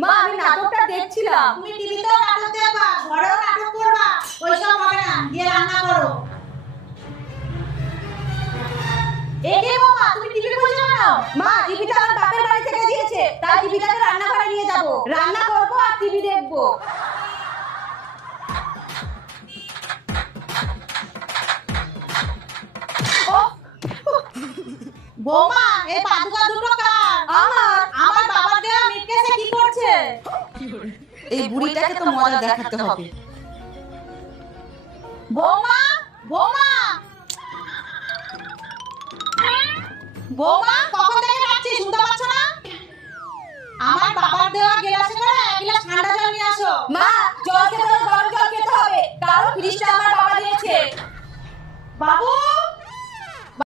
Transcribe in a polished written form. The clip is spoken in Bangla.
মা আমি নাটকটা দেখছিলাম। তুমি টিভিতেও নাটক দেখবা, ঘরেও নাটক করবা, ওইসব হবে না, গিয়ে রান্না করো। একে বাবা তুমি টিভি খুঁজছো কেন? মা টিভিটা আমার বাপের বাড়ি থেকে দিয়েছে, তাই টিভিটাকে রান্নাঘরে নিয়ে যাব, রান্না করব আর টিভি দেখব। বৌমা এই পাদুকা দুটো কার? আমার বাবার দেওয়া মিটকেসে কি করছে? এই বুড়িটাকে তো মজা দেখাতে হবে। বৌমা বৌমা বৌমা কখন থেকে ডাকছি, শুনতে পাচ্ছ না? আমার বাবার দেওয়া গ্লাসে করে এক গ্লাস ঠান্ডা জল নিয়ে আসো। মা জল খেতে হলে গরম জল খেতে হবে, কারণ ফ্রিজটা আমার বাবা দিয়েছে। বাবু